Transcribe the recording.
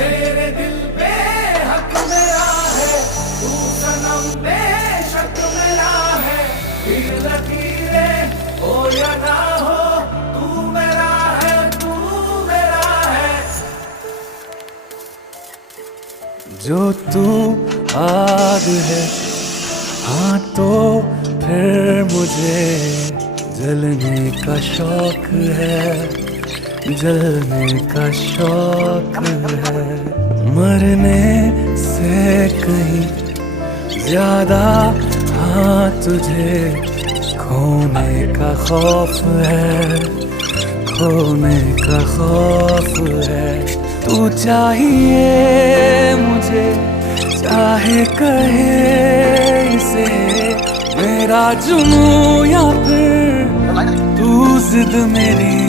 तेरे दिल पे हक मेरा है, तू सनम बेशक मेरा है। दिल लकीरें हो या ना हो, तू मेरा है, तू मेरा है। जो तू आग है, हाँ तो फिर मुझे जलने का शौक है, जलने का शौक है। मरने से कहीं ज्यादा हाँ तुझे खोने का खौफ है, खोने का खौफ है। तू चाहिए मुझे, चाहे कहे इसे मेरा जुनून या फिर तू जिद मेरी